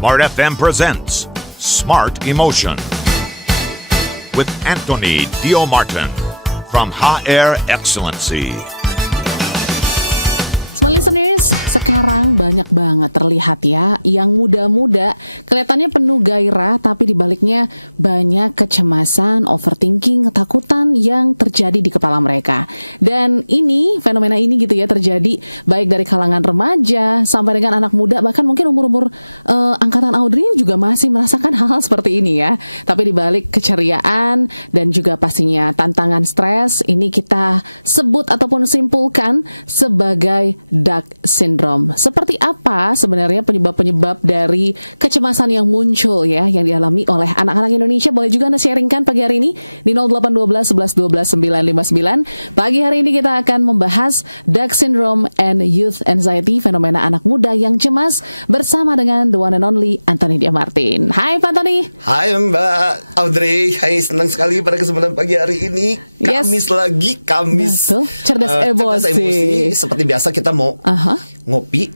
Smart FM presents Smart Emotion with Anthony Dio Martin from HR Excellency. Smart listeners, sekarang banyak banget terlihat ya yang muda-muda kelihatannya penuh gairah tapi dibaliknya banyak kecemasan, overthinking, ketakutan yang terjadi di kepala mereka. Dan fenomena ini gitu ya terjadi baik dari kalangan remaja sampai dengan anak muda, bahkan mungkin umur-umur angkatan Audrey juga masih merasakan hal-hal seperti ini ya. Tapi dibalik keceriaan dan juga pastinya tantangan stres, ini kita sebut ataupun simpulkan sebagai dark syndrome. Seperti apa sebenarnya penyebab-penyebab dari kecemasan yang muncul ya, yang dialami oleh anak-anak Indonesia? Boleh juga Anda sharingkan pagi hari ini di 0812 11 12 959. Pagi hari ini kita akan membahas dark syndrome and youth anxiety, fenomena anak muda yang cemas, bersama dengan the one and only Anthony Dio Martin. Hai Pak Anthony. Hai Mbak Audrey. Hai, senang sekali pada kesempatan pagi hari ini. Kamis lagi, Kamis. Betul. Cerdas emosi. Seperti biasa kita mau ngopi,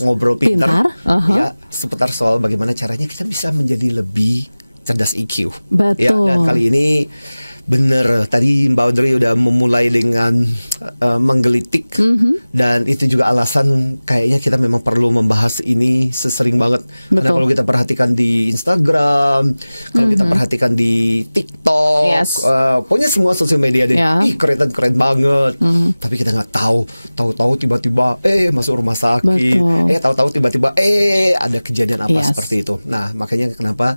ngobrol pintar, ya, seputar soal bagaimana caranya kita bisa menjadi lebih cerdas EQ. Betul. Ya, dan kali ini bener, tadi Mbak Audrey udah memulai dengan menggelitik, dan itu juga alasan kayaknya kita memang perlu membahas ini sesering banget. Betul. Karena kalau kita perhatikan di Instagram, kalau kita perhatikan di TikTok, pokoknya semua sosial media deh, keren banget. Tapi kita nggak tahu tiba-tiba masuk rumah sakit, tahu-tahu tiba-tiba ada kejadian apa seperti itu. Nah, makanya kenapa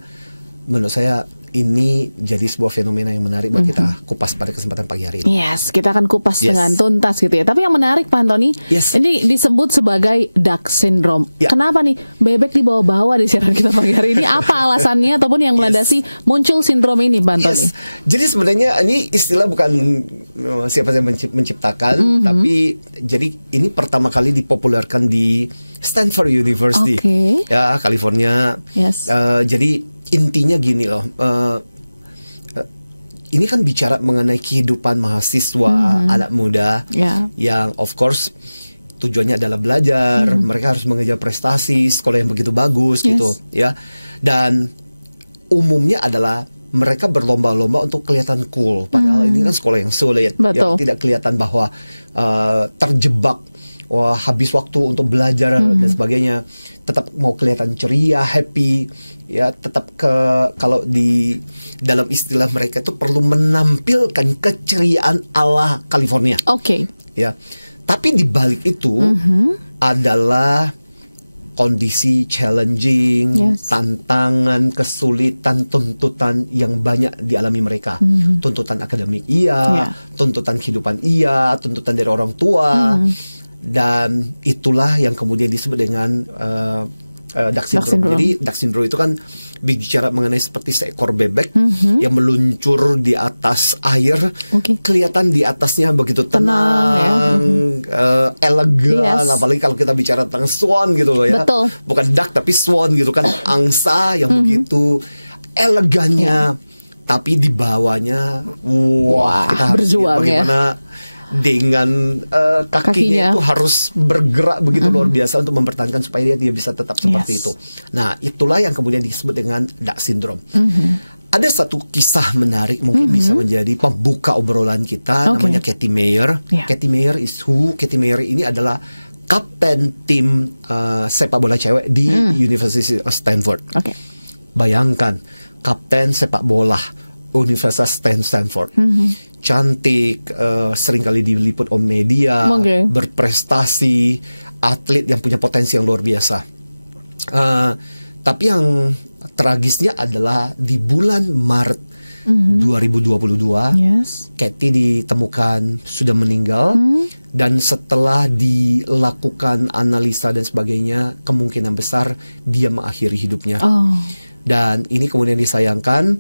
menurut saya ini jadi sebuah fenomena yang menarik buat kita kupas pada kesempatan pagi hari ini. Yes, kita akan kupas dengan tuntas gitu ya. Tapi yang menarik Pak Anthony, ini disebut sebagai dark syndrome. Kenapa nih bebek dibawa-bawa di siaran kita pagi hari ini? Apa alasannya ataupun yang melandasi muncul sindrom ini, Pak Anthony? Jadi sebenarnya ini istilah bukan siapa yang menciptakan, tapi jadi ini pertama kali dipopulerkan di Stanford University, ya, California. Jadi intinya gini loh, ini kan bicara mengenai kehidupan mahasiswa, anak muda, yang of course tujuannya adalah belajar, mereka harus mengejar prestasi, sekolah yang begitu bagus gitu, ya. Dan umumnya adalah mereka berlomba-lomba untuk kelihatan cool, padahal ini kan sekolah yang sulit, yang tidak kelihatan bahwa terjebak, habis waktu untuk belajar dan sebagainya. Tetap mau kelihatan ceria, happy, ya, tetap kalau di dalam istilah mereka itu perlu menampilkan keceriaan ala California. Ya. Tapi di balik itu adalah kondisi challenging, tantangan, kesulitan, tuntutan yang banyak dialami mereka. Tuntutan akademik tuntutan kehidupan tuntutan dari orang tua. Dan itulah yang kemudian disebut dengan dark syndrome. Jadi dark syndrome itu kan bicara mengenai seperti seekor bebek yang meluncur di atas air, kelihatan di atasnya begitu tenang, elegan. Apalagi kalau kita bicara tentang swan gitu loh ya, bukan duck tapi swan gitu kan, angsa yang begitu elegannya, tapi di bawahnya kita harus berjuang bagaimana dengan kakinya itu harus bergerak begitu luar biasa untuk mempertahankan supaya dia bisa tetap seperti itu. Nah, itulah yang kemudian disebut dengan dark syndrome. Ada satu kisah menarik mungkin bisa menjadi pembuka obrolan kita, namanya Katie Mayer. Katie Mayer is who? Katie Mayer ini adalah kapten tim sepak bola cewek di University of Stanford. Bayangkan, kapten sepak bola Universitas Stanford. Cantik, seringkali diliput oleh media, berprestasi, atlet yang punya potensi yang luar biasa. Tapi yang tragisnya adalah di bulan Maret 2022, Katie ditemukan sudah meninggal, dan setelah dilakukan analisa dan sebagainya, kemungkinan besar dia mengakhiri hidupnya. Dan ini kemudian disayangkan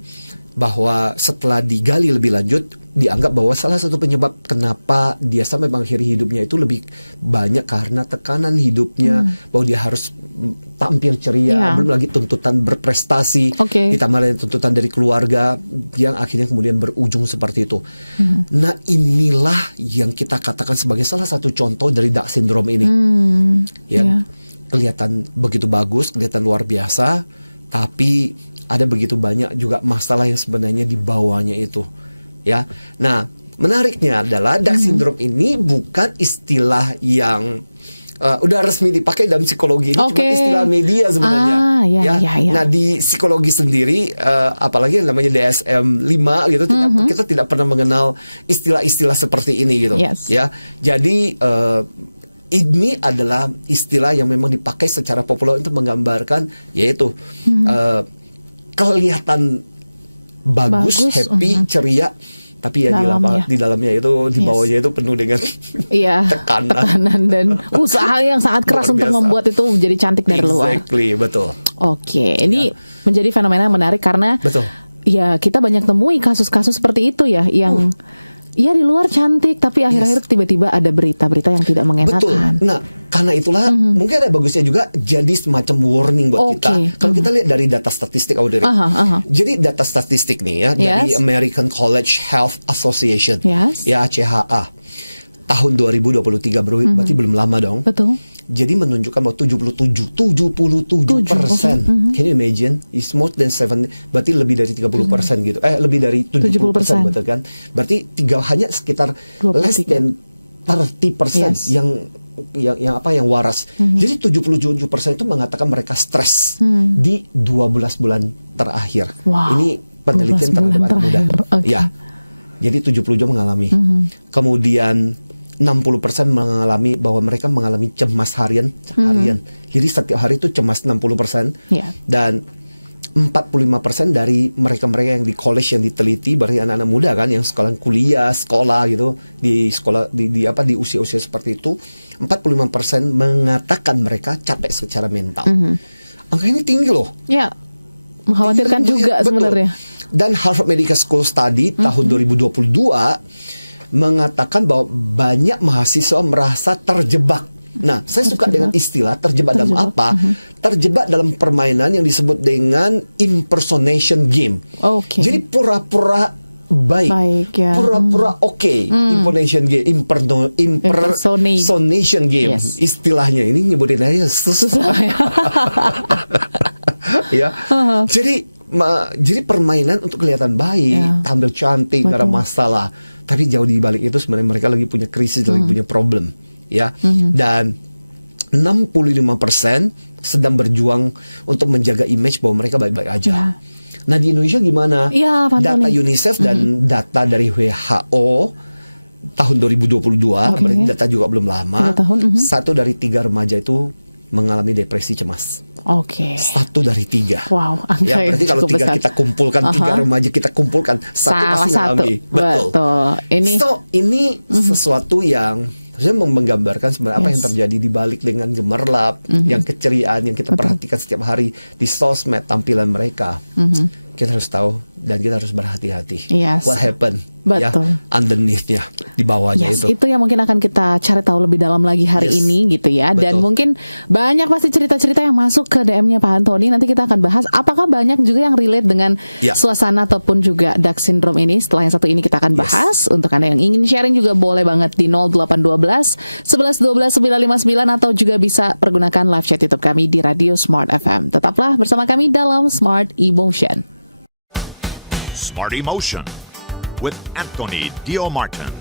bahwa setelah digali lebih lanjut, dianggap bahwa salah satu penyebab kenapa dia sampai mengakhiri hidupnya itu lebih banyak karena tekanan hidupnya, bahwa dia harus tampil ceria, belum lagi tuntutan berprestasi, ditambah lagi tuntutan dari keluarga yang akhirnya kemudian berujung seperti itu. Nah, inilah yang kita katakan sebagai salah satu contoh dari dark syndrome ini. kelihatan begitu bagus, kelihatan luar biasa, tapi ada begitu banyak juga masalah yang sebenarnya di bawahnya itu, ya. Nah, menariknya adalah Dark syndrome ini bukan istilah yang udah resmi dipakai dalam psikologi, ini cuma istilah media sebenarnya. Ya. Nah, di psikologi sendiri, apalagi yang namanya DSM-5 gitu, kita tidak pernah mengenal istilah-istilah seperti ini gitu. Ya, jadi ini adalah istilah yang memang dipakai secara populer untuk menggambarkan, yaitu kelihatan bagus, happy, ceria, tapi ya di dalamnya itu, di bawahnya itu penuh dengan tekanan dan usaha yang sangat keras untuk membuat itu menjadi cantik dari luar. Exactly, betul. Oke, ini menjadi fenomena yang menarik karena ya kita banyak temui kasus-kasus seperti itu ya, yang ya di luar cantik tapi akhir-akhir tiba-tiba ada berita-berita yang tidak mengenakan. Betul. Nah, karena itulah mungkin ada bagusnya juga jadi semacam warning buat kita. Kalau kita lihat dari data statistik, Audrey. Jadi data statistik nih ya dari American College Health Association, ya ACHA. Tahun 2023 berarti belum lama dong. Betul. Jadi menunjukkan bahwa 77%. Can you imagine? It's more than 7, berarti lebih dari 30% gitu. Lebih dari 70%, betul kan? Berarti hanya sekitar 23. Less than 30% yang waras. Jadi 77% itu mengatakan mereka stres di 12 bulan terakhir. Ini penelitian terhadap anak muda. Ya. Jadi 70% mengalami. Kemudian 60% mengalami bahwa mereka mengalami cemas harian. Jadi setiap hari itu cemas 60%. Dan 45% dari mereka-mereka yang di college yang diteliti, berarti anak-anak muda kan yang sekolah gitu, di sekolah di usia-usia seperti itu, 45% mengatakan mereka capek secara mental. Angka ini tinggi loh. Ya. Mengkhawatirkan juga sebenarnya. Dan Harvard Medical School Study tahun 2022 mengatakan bahwa banyak mahasiswa merasa terjebak. Nah, saya suka dengan istilah terjebak dalam apa? Terjebak dalam permainan yang disebut dengan impersonation game. Jadi pura-pura baik ya. Pura-pura impersonation game, impersonation game. Istilahnya ini nyebutin aja susah. Ya. Jadi permainan untuk kelihatan baik, tampil cantik, gak ada masalah. Tapi jauh di balik itu sebenarnya mereka lagi punya krisis, lagi punya problem, ya. Dan 65% sedang berjuang untuk menjaga image bahwa mereka baik-baik aja. Nah, di Indonesia gimana? Data UNICEF dan data dari WHO tahun 2022, berarti data juga belum lama. 1 dari 3 remaja itu mengalami depresi cemas. 1 dari 3. Wow, ya, berarti kalau 3 kita kumpulkan, 3 remaja kita kumpulkan, 1 pasti mengalami. Betul. Ini sesuatu yang sebenarnya menggambarkan sebenarnya apa yang terjadi di balik dengan gemerlap, yang keceriaan yang kita perhatikan setiap hari di sosmed tampilan mereka. Kita harus tahu dan kita harus berhati-hati. What happened? Ya, underneath-nya, di bawahnya itu. Itu yang mungkin akan kita cari tahu lebih dalam lagi hari ini gitu ya. Dan mungkin banyak pasti cerita-cerita yang masuk ke DM-nya Pak Anthony. Nanti kita akan bahas apakah banyak juga yang relate dengan suasana ataupun juga Dark syndrome ini. Setelah yang satu ini kita akan bahas. Untuk Anda yang ingin sharing juga boleh banget di 0812 11 12 959 atau juga bisa pergunakan live chat YouTube kami di Radio Smart FM. Tetaplah bersama kami dalam Smart Emotion. Smart Emotion with Anthony Dio Martin.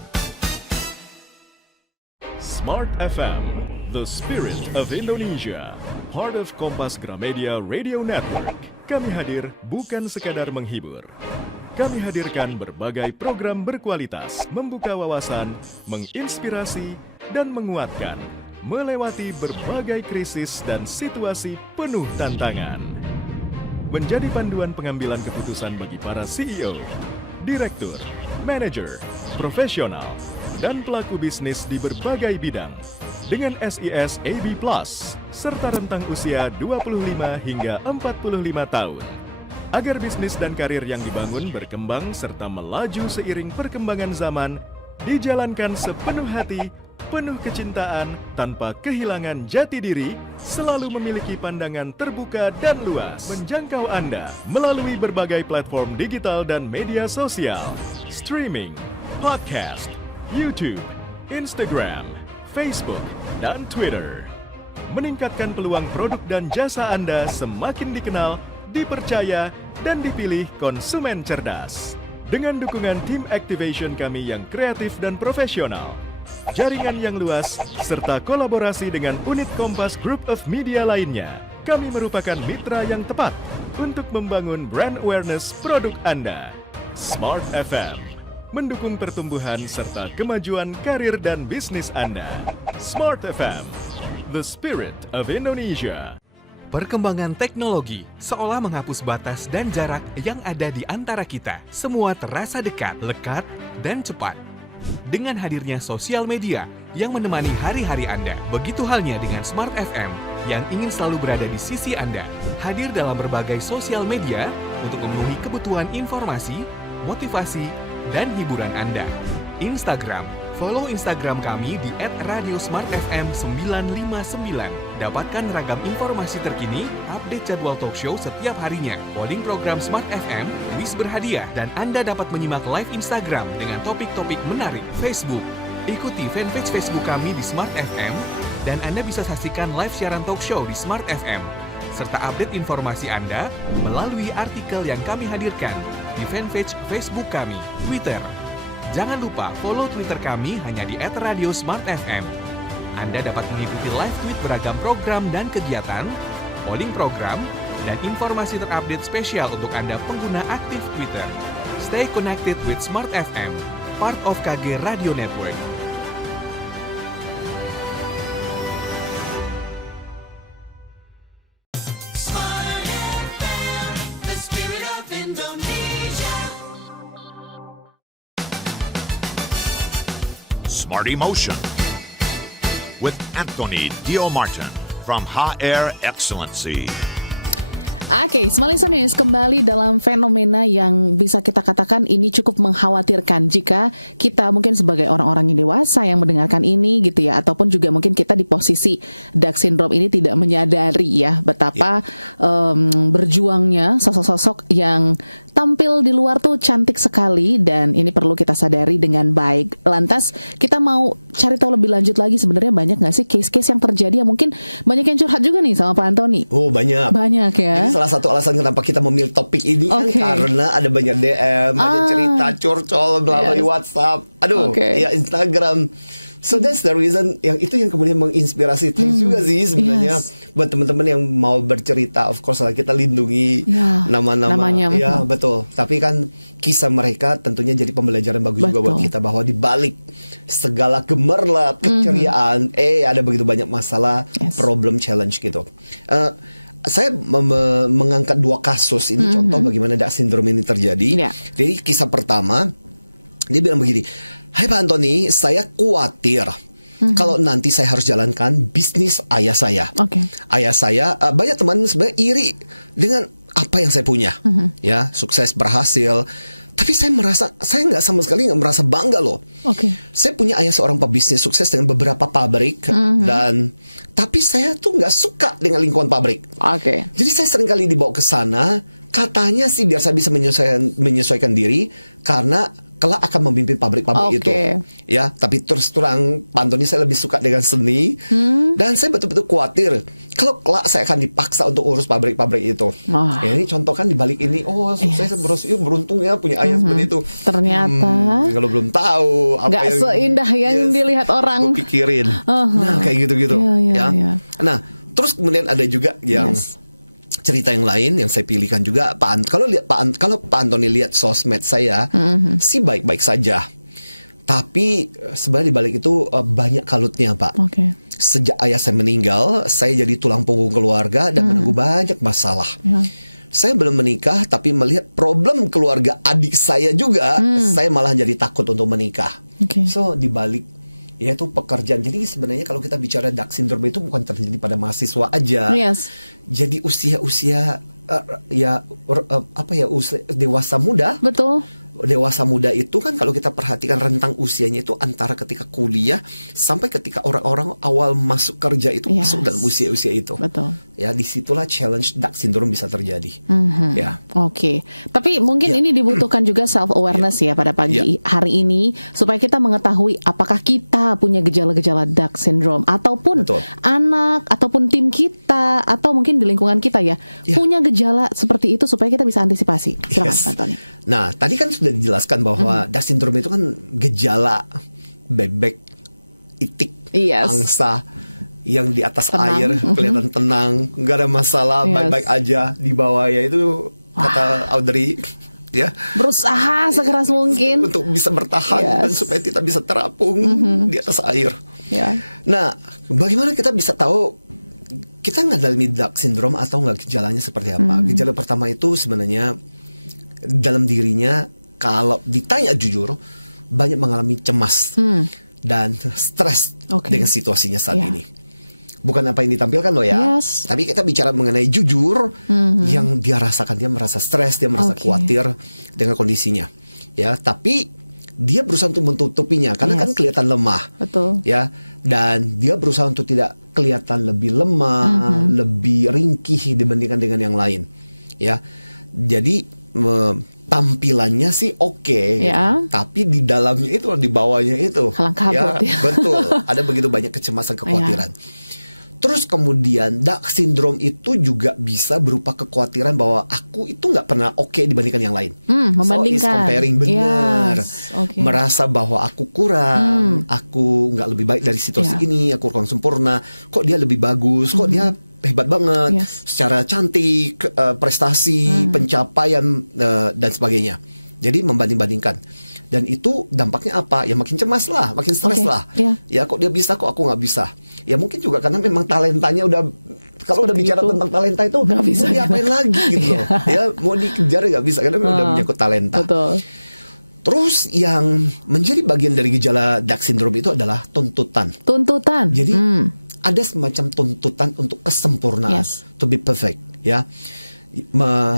Smart FM, the spirit of Indonesia, part of Kompas Gramedia Radio Network. Kami hadir bukan sekadar menghibur. Kami hadirkan berbagai program berkualitas, membuka wawasan, menginspirasi, dan menguatkan, melewati berbagai krisis dan situasi penuh tantangan. Menjadi panduan pengambilan keputusan bagi para CEO, direktur, manajer, profesional, dan pelaku bisnis di berbagai bidang dengan SIS AB+, serta rentang usia 25 hingga 45 tahun. Agar bisnis dan karir yang dibangun berkembang serta melaju seiring perkembangan zaman, dijalankan sepenuh hati, penuh kecintaan, tanpa kehilangan jati diri, selalu memiliki pandangan terbuka dan luas, menjangkau Anda melalui berbagai platform digital dan media sosial, streaming, podcast, YouTube, Instagram, Facebook, dan Twitter. meningkatkan peluang produk dan jasa Anda semakin dikenal, dipercaya, dan dipilih konsumen cerdas. Dengan dukungan tim activation kami yang kreatif dan profesional, jaringan yang luas, serta kolaborasi dengan unit Kompas Group of Media lainnya, kami merupakan mitra yang tepat untuk membangun brand awareness produk Anda. Smart FM, mendukung pertumbuhan serta kemajuan karir dan bisnis Anda. Smart FM, the spirit of Indonesia. Perkembangan teknologi seolah menghapus batas dan jarak yang ada di antara kita. Semua terasa dekat, lekat, dan cepat. Dengan hadirnya sosial media yang menemani hari-hari Anda, begitu halnya dengan Smart FM yang ingin selalu berada di sisi Anda. Hadir dalam berbagai sosial media untuk memenuhi kebutuhan informasi, motivasi, dan hiburan Anda. Instagram, follow Instagram kami di @radiosmartfm959. Dapatkan ragam informasi terkini, update jadwal talk show setiap harinya, polling program Smart FM, kuis berhadiah, dan Anda dapat menyimak live Instagram dengan topik-topik menarik. Facebook, ikuti fanpage Facebook kami di Smart FM, dan Anda bisa saksikan live siaran talk show di Smart FM, serta update informasi Anda melalui artikel yang kami hadirkan di fanpage Facebook kami. Twitter, jangan lupa follow Twitter kami hanya di @radiosmartfm. Anda dapat mengikuti live tweet beragam program dan kegiatan, polling program, dan informasi terupdate spesial untuk Anda pengguna aktif Twitter. Stay connected with Smart FM, part of KG Radio Network. Smart FM, the spirit of Indonesia. Smart Emotion with Anthony Dio Martin from HR Excellency. Oke, Smart Listeners, kembali dalam fenomena yang bisa kita katakan ini cukup mengkhawatirkan jika kita mungkin sebagai orang-orang yang dewasa yang mendengarkan ini gitu ya, ataupun juga mungkin kita di posisi Dark Syndrome ini tidak menyadari ya betapa berjuangnya sosok-sosok yang tampil di luar tuh cantik sekali, dan ini perlu kita sadari dengan baik. Lantas kita mau cari tahu lebih lanjut lagi, sebenarnya banyak nggak sih case-case yang terjadi yang mungkin banyak yang curhat juga nih sama Pak Antoni? Oh, banyak. Banyak ya. Ini salah satu alasan kenapa kita memilih topik ini kan karena ada banyak DM, ada cerita curcol melalui WhatsApp, ya Instagram. So that's the reason, yang itu yang kemudian menginspirasi. Thanks juga sih sebenarnya buat teman-teman yang mau bercerita. Of course lah, kita lindungi nama-namanya. Ya betul. Tapi kan kisah mereka tentunya jadi pembelajaran bagus juga buat kita, bahwa di balik segala gemerlap keceriaan, ada begitu banyak masalah, problem, challenge gitu. Saya mengangkat 2 kasus ini, contoh bagaimana Dark Syndrome ini terjadi. Jadi kisah pertama, dia bilang begini, "Hai Pak Antoni, saya khawatir kalau nanti saya harus jalankan bisnis ayah saya. Ayah saya, banyak teman sebenarnya iri dengan apa yang saya punya, ya sukses berhasil. Tapi saya merasa, saya nggak sama sekali nggak merasa bangga loh. Saya punya ayah seorang pebisnis sukses dengan beberapa pabrik, dan tapi saya tuh nggak suka dengan lingkungan pabrik. Jadi saya seringkali dibawa ke sana, katanya sih biar saya bisa menyesuaikan diri karena kelak akan memimpin pabrik-pabrik itu. Ya, tapi terus terang Pak Antoni, saya lebih suka dengan seni, dan saya betul-betul khawatir kalau kelak saya akan dipaksa untuk urus pabrik-pabrik itu. Ya, ini contoh kan di balik ini, saya beruntung ya punya ayah seperti itu. Ternyata kalau belum tahu apa nggak yang seindah yang dilihat orang. Gue pikirin. Nah, kayak gitu-gitu. Nah, terus kemudian ada juga yang cerita yang lain yang saya pilihkan juga. Kalau Pak Antoni lihat sosmed saya, sih baik-baik saja. Tapi sebenarnya di balik itu banyak kalutnya, Pak. Sejak ayah saya meninggal, saya jadi tulang punggung keluarga dan menanggung banyak masalah. Saya belum menikah, tapi melihat problem keluarga adik saya juga, saya malah jadi takut untuk menikah. So di balik yaitu pekerjaan. Jadi sebenarnya kalau kita bicara Dark Syndrome itu bukan terjadi pada mahasiswa aja. Jadi usia-usia usia dewasa muda. dewasa muda itu kan kalau kita perhatikan rentang usianya itu antara ketika kuliah sampai ketika orang-orang awal masuk kerja itu masuk dalam usia-usia itu. Betul. Ya, disitulah challenge dark syndrome bisa terjadi. Ya. Oke. Tapi mungkin ini dibutuhkan juga self awareness ya pada pagi hari ini supaya kita mengetahui apakah kita punya gejala-gejala dark syndrome ataupun anak ataupun tim kita atau mungkin di lingkungan kita punya gejala seperti itu supaya kita bisa antisipasi. Silakan Pak Antoni. Nah, tadi kan sudah dijelaskan bahwa dark syndrome itu kan gejala bebek, itik, angsa yang di atas air kelihatan tenang, nggak ada masalah, baik-baik aja di bawahnya itu kata Audrey ya. Berusaha sekeras mungkin untuk bisa bertahan dan supaya kita bisa terapung di atas air. Nah, bagaimana kita bisa tahu kita ngadalami dark syndrome atau nggak, gejalanya seperti apa? Gejala pertama itu sebenarnya dalam dirinya kalau ditanya jujur banyak mengalami cemas dan stres dengan situasinya saat ini. Bukan apa yang ditampilkan loh ya, tapi kita bicara mengenai jujur yang dia rasakan. Dia merasa stres, dia merasa khawatir dengan kondisinya. Ya, tapi dia berusaha untuk menutupinya karena kan kelihatan lemah. Ya, dan dia berusaha untuk tidak kelihatan lebih lemah, lebih ringkih dibandingkan dengan yang lain. Ya, jadi tampilannya sih oke, tapi di dalamnya itu, di bawahnya itu, betul, ada begitu banyak kecemasan, kekhawatiran. Terus kemudian dark syndrome itu juga bisa berupa kekhawatiran bahwa aku itu nggak pernah oke dibandingkan yang lain. Membandingkan. So is comparing, benar. Merasa bahwa aku kurang, aku nggak lebih baik dari situasi ini, aku kurang sempurna. Kok dia lebih bagus? Kok dia hebat banget secara cantik, prestasi, pencapaian dan sebagainya. Jadi membanding-bandingkan. Dan itu dampaknya apa? Ya makin cemas lah, makin stres lah. Ya kok dia bisa, kok aku nggak bisa. Ya mungkin juga karena memang talentanya udah, kalau udah bicara tentang talenta itu nggak bisa diapain lagi gitu loh. Ya mau dikejar nggak bisa karena udah menyangkut talenta. Terus yang menjadi bagian dari gejala dark syndrome itu adalah tuntutan. Jadi ada semacam tuntutan untuk kesempurnaan, to be perfect, ya.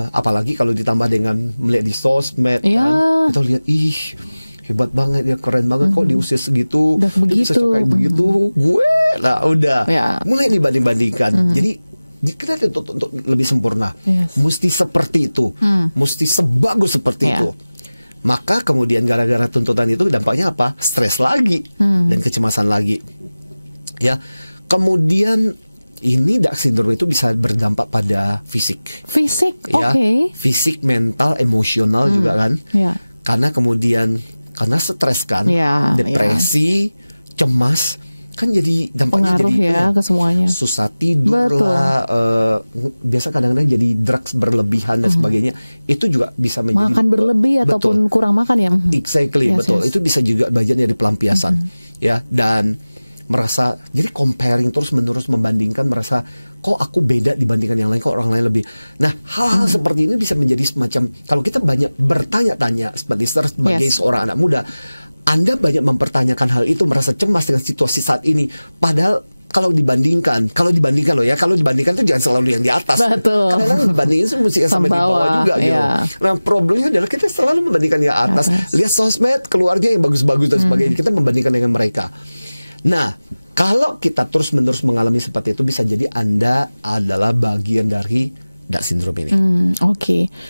Apalagi kalau ditambah dengan melihat di sosmed, kan, kita lihat, ih hebat banget ya, keren banget, kok di usia segitu dia bisa kayak begitu, gue lah udah mulai dibanding-bandingkan. Jadi kita dituntut untuk lebih sempurna, mesti seperti itu, mesti sebagus seperti itu. Maka kemudian gara-gara tuntutan itu dampaknya apa? Stres lagi dan kecemasan lagi, ya. Kemudian ini dark syndrome itu bisa berdampak pada fisik, ya, fisik, mental, emosional juga kan, karena kemudian karena stres kan, depresi, cemas kan jadi dampaknya jadi ke semuanya. Susah tidur lah, biasa kadang-kadang jadi drugs berlebihan dan sebagainya. Itu juga bisa menjadi makan berlebih ataupun kurang makan ya. Exactly, betul. Itu bisa juga bagian dari pelampiasan, ya. Dan merasa jadi comparing terus-menerus, membandingkan, merasa kok aku beda dibandingkan yang lain, kok orang lain lebih. Nah, hal-hal seperti ini bisa menjadi semacam, kalau kita banyak bertanya-tanya sebagai seorang anak muda, Anda banyak mempertanyakan hal itu, merasa cemas dengan situasi saat ini. Padahal kalau dibandingkan loh ya, kalau dibandingkan tuh jangan selalu yang di atas. Kadang-kadang dibandingin itu mesti sampai di bawah juga gitu. Nah, problemnya adalah kita selalu membandingkan yang atas. Lihat sosmed, keluarga yang bagus-bagus dan sebagainya, kita membandingkan dengan mereka. Nah, kalau kita terus-menerus mengalami seperti itu, bisa jadi Anda adalah bagian dari dark syndrome ini.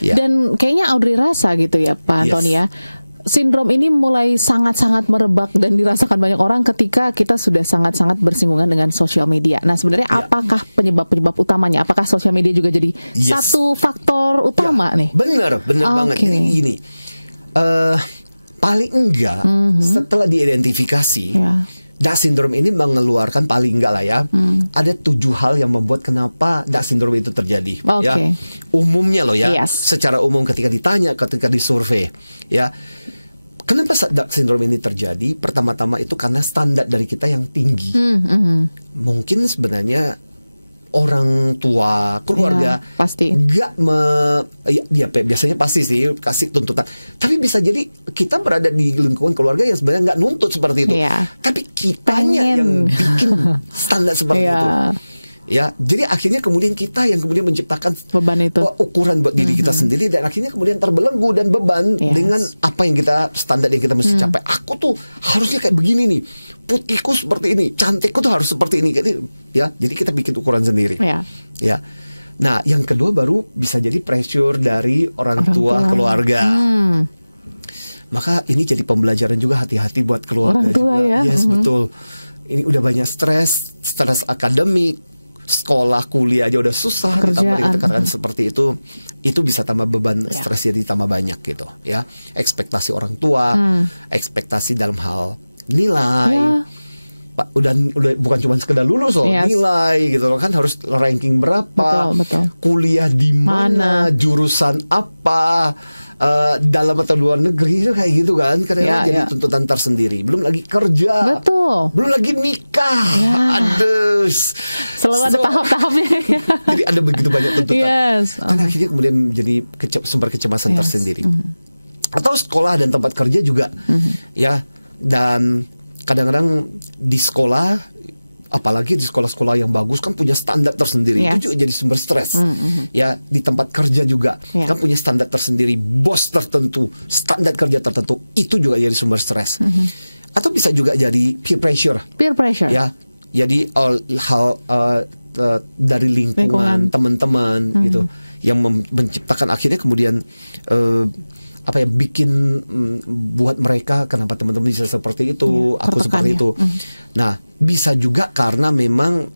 Dan kayaknya Audrey rasa gitu ya Pak Antoni ya, sindrom ini mulai sangat-sangat merebak dan dirasakan banyak orang ketika kita sudah sangat-sangat bersinggungan dengan sosial media. Nah, sebenarnya apakah penyebab-penyebab utamanya? Apakah sosial media juga jadi satu faktor utama nih? Benar banget. Jadi gini, paling enggak setelah diidentifikasi, dark syndrome ini mengeluarkan paling enggak lah ya, ada 7 hal yang membuat kenapa dark syndrome itu terjadi. Ya, umumnya loh ya, secara umum ketika ditanya, ketika disurvei, ya, kenapa dark syndrome ini terjadi? Pertama-tama itu karena standar dari kita yang tinggi. Mungkin sebenarnya orang tua, keluarga pasti nggak biasanya pasti sih kasih tuntutan. Tapi bisa jadi kita berada di lingkungan keluarga yang sebenarnya nggak nuntut seperti itu. Tapi kitanya yang bikin standar seperti itu. Ya, jadi akhirnya kemudian kita yang kemudian menciptakan beban itu, ukuran buat diri kita sendiri, dan akhirnya kemudian terbelenggu dan beban dengan apa yang kita standar yang kita mesti capai. Aku tuh harusnya kayak begini nih, putihku seperti ini, cantikku tuh harus seperti ini, ya. Jadi kita bikin ukuran sendiri, ya. Nah, yang kedua baru bisa jadi pressure dari orang tua, keluarga. Maka ini jadi pembelajaran juga, hati-hati buat keluarga orang tua juga. Ya? Yes, betul. Ini udah banyak stres akademik. Sekolah, kuliah aja udah susah, ditambah dengan tekanan seperti itu bisa tambah beban stres jadi tambah banyak gitu ya. Ekspektasi orang tua, ekspektasi dalam hal nilai, udah bukan cuma sekedar lulus loh, nilai gitu loh, kan harus ranking berapa, betul. Kuliah di mana, jurusan apa, dalam atau luar negeri, itu kayak gitu kan, karena jadi tuntutan tersendiri. Belum lagi kerja, belum lagi nikah, aduh, selalu ada tahap-tahapnya. Jadi ada begitu banyak tuntutan, dan akhirnya kemudian menjadi sumber kecemasan tersendiri. Atau sekolah dan tempat kerja juga, ya. Dan kadang-kadang di sekolah, apalagi di sekolah-sekolah yang bagus kan punya standar tersendiri, itu juga jadi sumber stres. Ya, di tempat kerja juga kan punya standar tersendiri, bos tertentu, standar kerja tertentu, itu juga jadi sumber stres. Atau bisa juga jadi peer pressure. Ya, jadi hal dari lingkungan teman-teman gitu, yang menciptakan akhirnya kemudian bikin buat mereka, kenapa teman-teman bisa seperti itu, aku seperti itu. Nah, bisa juga karena memang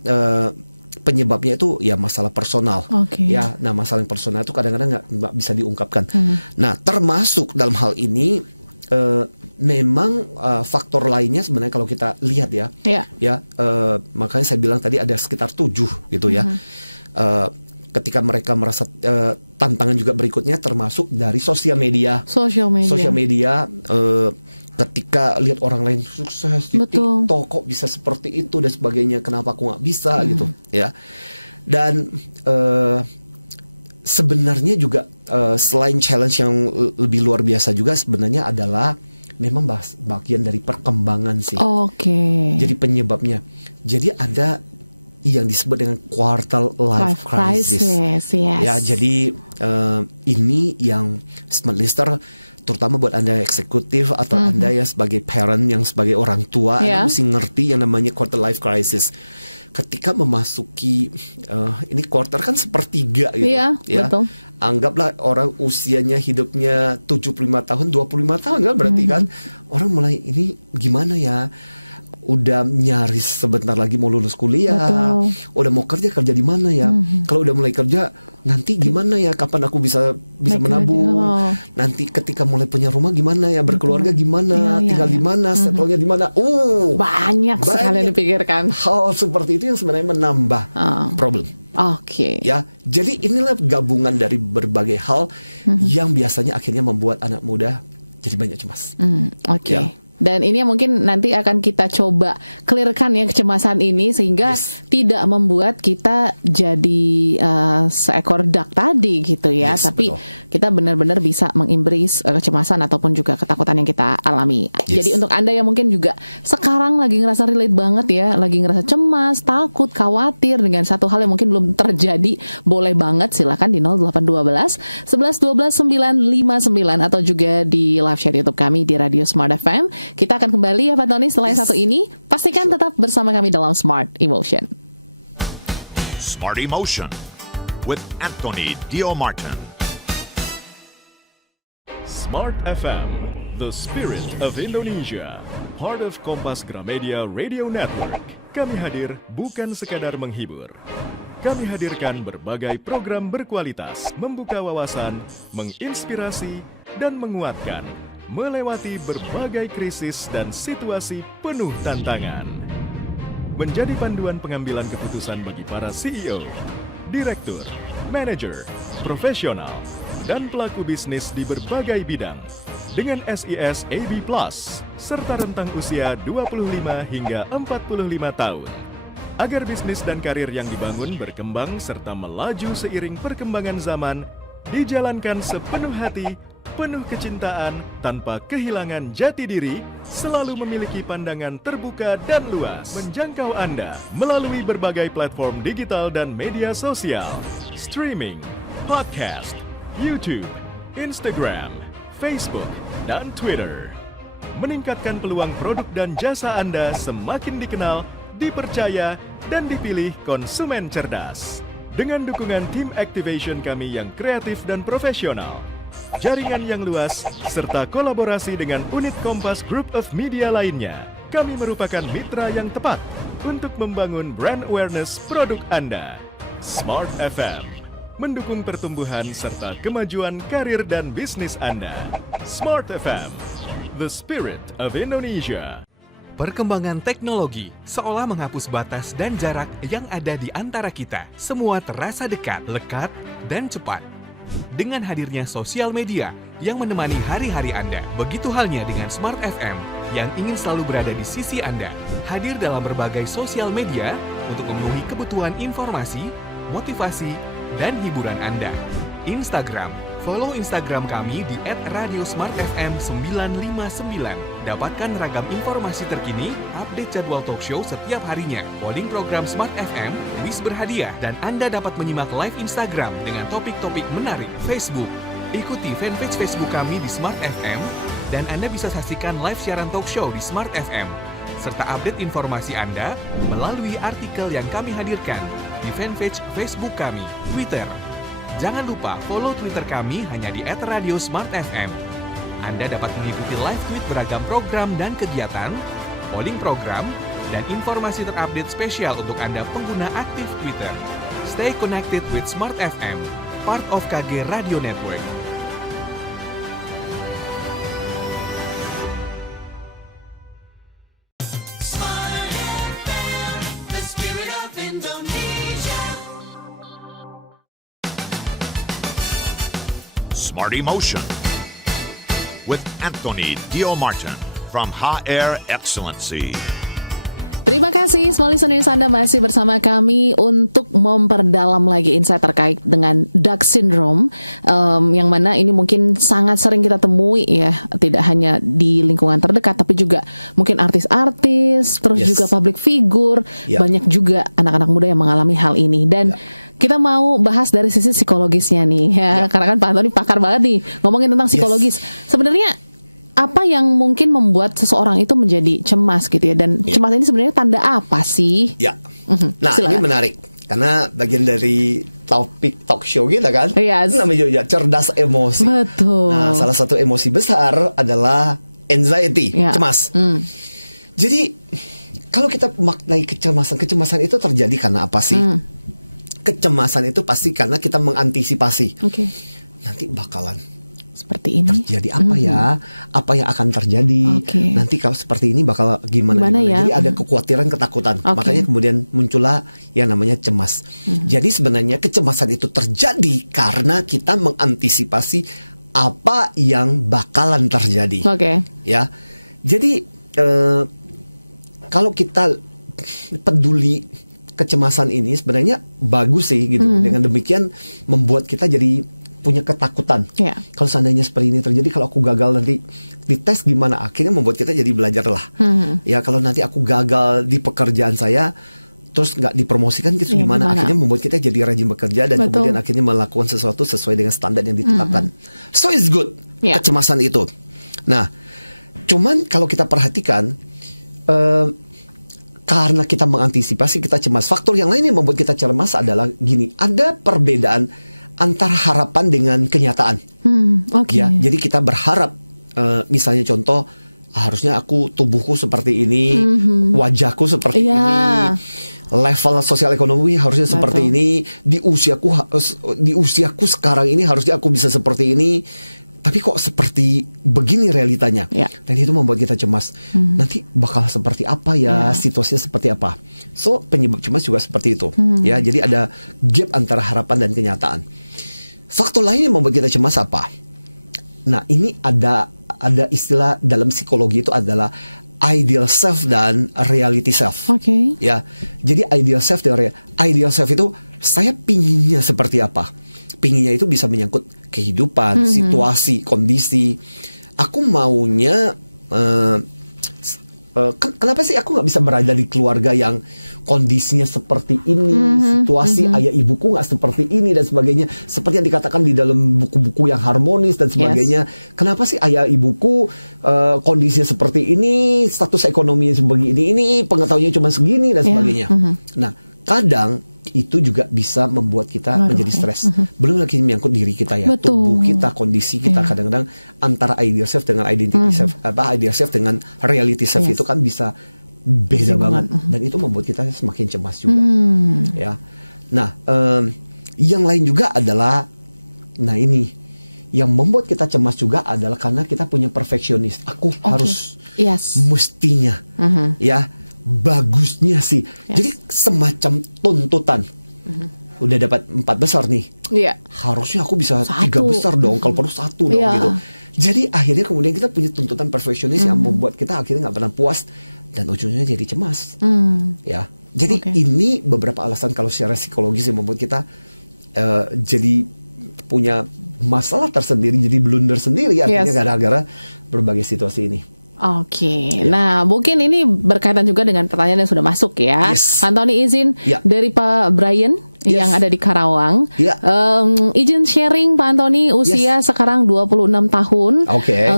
penyebabnya itu ya masalah personal. Ya, nah masalah yang personal itu kadang-kadang nggak bisa diungkapkan. Nah, termasuk dalam hal ini memang faktor lainnya sebenarnya kalau kita lihat makanya saya bilang tadi ada sekitar 7 gitu ya. Ketika mereka merasa tantangan juga berikutnya termasuk dari sosial media. Ketika lihat orang lain sukses di TikTok, kok bisa seperti itu dan sebagainya, kenapa aku nggak bisa gitu ya. Dan sebenarnya juga selain challenge yang lebih luar biasa juga sebenarnya adalah memang bagian dari perkembangan sih. Jadi penyebabnya. Jadi ada yang disebut dengan quarter life crisis. Ya, jadi ini yang smart listener, terutama buat Anda eksekutif atau Anda ya sebagai parent, yang sebagai orang tua, Anda mesti ngerti yang namanya quarter life crisis. Ketika memasuki ini quarter kan sepertiga gitu, betul. Anggaplah orang usianya hidupnya 75 tahun, 25 tahun kan berarti kan orang mulai ini gimana ya? Udah nyaris sebentar lagi mau lulus kuliah, udah mau kerja di mana ya? Kalau udah mulai kerja, nanti gimana ya? Kapan aku bisa menabung? Nanti ketika mulai punya rumah gimana ya? Berkeluarga gimana? Tinggal di mana? Settlenya di mana? Banyak sekali yang dipikirkan. Hal seperti itu yang sebenarnya menambah problem. Ya, jadi inilah gabungan dari berbagai hal yang biasanya akhirnya membuat anak muda jadi banyak cemas. Ya. Dan ini yang mungkin nanti akan kita coba clearkan ya, kecemasan ini, sehingga tidak membuat kita jadi seekor duck tadi gitu ya. Tapi kita benar-benar bisa mengimbris kecemasan ataupun juga ketakutan yang kita alami. Jadi untuk Anda yang mungkin juga sekarang lagi ngerasa relate banget ya, lagi ngerasa cemas, takut, khawatir dengan satu hal yang mungkin belum terjadi, boleh banget silakan di 0812 11 12 959 atau juga di live chat YouTube kami di Radio Smart FM. Kita akan kembali ya Pak Tony setelah yang satu ini. Pastikan tetap bersama kami dalam Smart Emotion. Smart Emotion with Anthony Dio Martin. Smart FM, the spirit of Indonesia, part of Kompas Gramedia Radio Network. Kami hadir bukan sekadar menghibur. Kami hadirkan berbagai program berkualitas, membuka wawasan, menginspirasi, dan menguatkan, melewati berbagai krisis dan situasi penuh tantangan. Menjadi panduan pengambilan keputusan bagi para CEO, direktur, manajer, profesional, dan pelaku bisnis di berbagai bidang dengan SIS AB+, serta rentang usia 25 hingga 45 tahun. Agar bisnis dan karir yang dibangun berkembang serta melaju seiring perkembangan zaman, dijalankan sepenuh hati penuh kecintaan tanpa kehilangan jati diri, selalu memiliki pandangan terbuka dan luas, menjangkau Anda melalui berbagai platform digital dan media sosial, streaming, podcast, YouTube, Instagram, Facebook, dan Twitter. Meningkatkan peluang produk dan jasa Anda semakin dikenal, dipercaya, dan dipilih konsumen cerdas. Dengan dukungan tim activation kami yang kreatif dan profesional, jaringan yang luas, serta kolaborasi dengan unit Kompas Group of Media lainnya, kami merupakan mitra yang tepat untuk membangun brand awareness produk Anda. Smart FM, mendukung pertumbuhan serta kemajuan karir dan bisnis Anda. Smart FM, the spirit of Indonesia. Perkembangan teknologi seolah menghapus batas dan jarak yang ada di antara kita. Semua terasa dekat, lekat, dan cepat. Dengan hadirnya sosial media yang menemani hari-hari Anda, begitu halnya dengan Smart FM yang ingin selalu berada di sisi Anda. Hadir dalam berbagai sosial media untuk memenuhi kebutuhan informasi, motivasi, dan hiburan Anda. Instagram, follow Instagram kami di @radiosmartfm959. Dapatkan ragam informasi terkini, update jadwal talk show setiap harinya, polling program Smart FM, kuis berhadiah, dan Anda dapat menyimak live Instagram dengan topik-topik menarik. Facebook, ikuti fanpage Facebook kami di Smart FM, dan Anda bisa saksikan live siaran talk show di Smart FM, serta update informasi Anda melalui artikel yang kami hadirkan di fanpage Facebook kami. Twitter, jangan lupa follow Twitter kami hanya di @radiosmartfm. Anda dapat mengikuti live tweet beragam program dan kegiatan, polling program, dan informasi terupdate spesial untuk Anda pengguna aktif Twitter. Stay connected with Smart FM, part of KG Radio Network. Smart FM, the spirit of Indonesia. Smart Emotion with Anthony Dio Martin from HR Excellency. Terima kasih, small listeners, Anda masih bersama kami untuk memperdalam lagi insight terkait dengan Doug Syndrome, yang mana ini mungkin sangat sering kita temui ya, tidak hanya di lingkungan terdekat, tapi juga mungkin artis-artis, terus juga public figure, banyak juga anak-anak muda yang mengalami hal ini. Dan kita mau bahas dari sisi psikologisnya nih, ya, karena kan Pak Antoni pakar banget nih ngomongin tentang psikologis. Sebenarnya apa yang mungkin membuat seseorang itu menjadi cemas gitu ya, dan cemas ini sebenarnya tanda apa sih? Ya, nah silakan. ini menarik karena bagian dari topik talk show kita kan, Yes. namanya juga cerdas emosi. Betul. Nah, salah satu emosi besar adalah anxiety, cemas. Jadi kalau kita maknai kecemasan itu terjadi karena apa sih? Kecemasan itu pasti karena kita mengantisipasi. Nanti bakalan seperti ini terjadi apa ya, apa yang akan terjadi nanti kalau seperti ini bakal gimana ya? Jadi ada kekhawatiran, ketakutan, makanya kemudian muncullah yang namanya cemas. Jadi sebenarnya kecemasan itu terjadi karena kita mengantisipasi apa yang bakalan terjadi. Ya, jadi kalau kita peduli kecemasan ini sebenarnya bagus sih gitu. Dengan demikian membuat kita jadi punya ketakutan. Kalau seandainya seperti ini terjadi, kalau aku gagal nanti di tes gimana? Akhirnya membuat kita jadi belajar lah. Ya, kalau nanti aku gagal di pekerjaan saya, terus nggak dipromosikan gitu gimana? Akhirnya membuat kita jadi rajin bekerja dan kemudian akhirnya melakukan sesuatu sesuai dengan standar yang ditetapkan. So it's good, kecemasan itu. Nah, cuman kalau kita perhatikan, karena kita mengantisipasi, kita cemas. Faktor yang lain yang membuat kita cemas adalah gini, ada perbedaan antara harapan dengan kenyataan. Ya, jadi kita berharap, misalnya contoh, harusnya aku tubuhku seperti ini, wajahku seperti ini, level sosial ekonomi harusnya seperti ini, di usiaku sekarang ini harusnya aku bisa seperti ini. Tapi kok seperti begini realitanya, dan itu membuat kita cemas. Nanti bakal seperti apa ya, situasinya seperti apa. So penyebab cemas juga seperti itu. Ya, jadi ada gap antara harapan dan kenyataan. Faktor lain yang membuat kita cemas apa? Nah, ini ada istilah dalam psikologi itu adalah ideal self dan reality self. Ya, jadi ideal self dan ideal self itu saya pinginnya seperti apa. pinginnya itu bisa menyangkut kehidupan, situasi, kondisi. Aku maunya kenapa sih aku nggak bisa berada di keluarga yang kondisinya seperti ini, situasi ayah ibuku nggak seperti ini dan sebagainya, seperti yang dikatakan di dalam buku-buku yang harmonis dan sebagainya. Kenapa sih ayah ibuku kondisinya seperti ini, status ekonominya sebegini ini, pengetahuannya cuma segini dan sebagainya. Nah, kadang itu juga bisa membuat kita menjadi stres. Belum lagi menyangkut diri kita ya, tubuh kita, kondisi kita. Kadang-kadang antara ideal self dengan identity self, ideal self dengan reality self itu kan bisa beda banget, dan itu membuat kita semakin cemas juga. Ya, nah yang lain juga adalah, nah ini yang membuat kita cemas juga adalah karena kita punya perfeksionis. Aku harus mestinya, ya. Bagusnya sih. Jadi semacam tuntutan. Udah dapat 4 besar nih. Harusnya aku bisa 3 besar dong. Kalau perlu 1 dong gitu. Jadi akhirnya kemudian kita punya tuntutan perfeksionis yang membuat kita akhirnya nggak pernah puas dan ujungnya jadi cemas. Ya. Jadi ini beberapa alasan kalau secara psikologis yang membuat kita jadi punya masalah tersendiri, jadi blunder sendiri akhirnya gara-gara berbagai situasi ini. Nah mungkin ini berkaitan juga dengan pertanyaan yang sudah masuk ya. Antoni izin dari Pak Brian yang ada di Karawang. Izin sharing Pak Antoni, usia sekarang 26 tahun.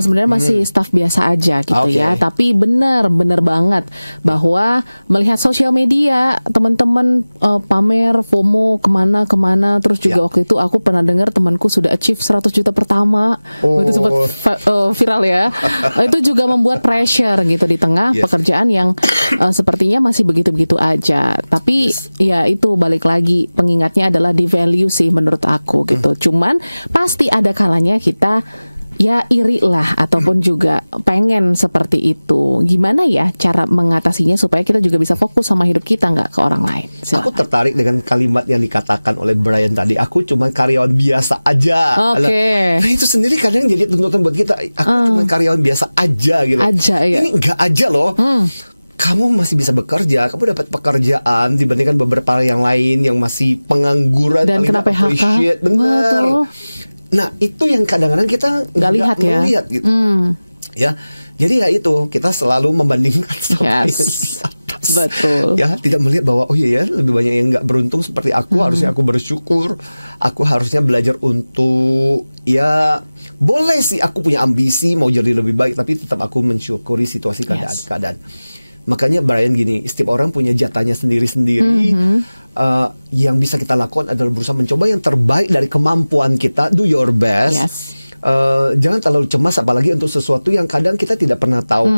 Sebenarnya masih staf biasa aja gitu ya. Tapi benar banget bahwa melihat sosial media teman-teman pamer FOMO kemana-kemana. Terus juga waktu itu aku pernah dengar temanku sudah achieve 100 juta pertama. Itu sempat viral ya. Itu juga membuat pressure gitu di tengah pekerjaan yang sepertinya masih begitu-begitu aja. Tapi ya itu balik lagi, pengingatnya adalah di value sih menurut aku gitu. Cuman pasti ada kalanya kita ya iri lah ataupun juga pengen seperti itu. Gimana ya cara mengatasinya supaya kita juga bisa fokus sama hidup kita, nggak ke orang lain? Silakan. Aku tertarik dengan kalimat yang dikatakan oleh Brian tadi. Aku cuma karyawan biasa aja. Nah itu sendiri kadang jadi tuntutan buat kita. Aku cuma karyawan biasa aja gitu. Ini nggak aja loh. Kamu masih bisa bekerja, kamu dapat pekerjaan dibandingkan beberapa yang lain yang masih pengangguran dan kena PHK. Benar. Nah itu yang kadang-kadang kita nggak lihat gitu. Ya, jadi ya itu kita selalu membandingkan sama yang di atas. Betul. Ya, tidak melihat bahwa oh iya ya lebih banyak yang nggak beruntung seperti aku. Harusnya aku bersyukur. Aku harusnya belajar untuk ya boleh sih aku punya ambisi mau jadi lebih baik, tapi tetap aku mensyukuri situasi keadaan. Makanya Brian gini, setiap orang punya jatahnya sendiri-sendiri. Yang bisa kita lakukan adalah berusaha mencoba yang terbaik dari kemampuan kita. Do your best. Jangan terlalu cemas, apalagi untuk sesuatu yang kadang kita tidak pernah tahu.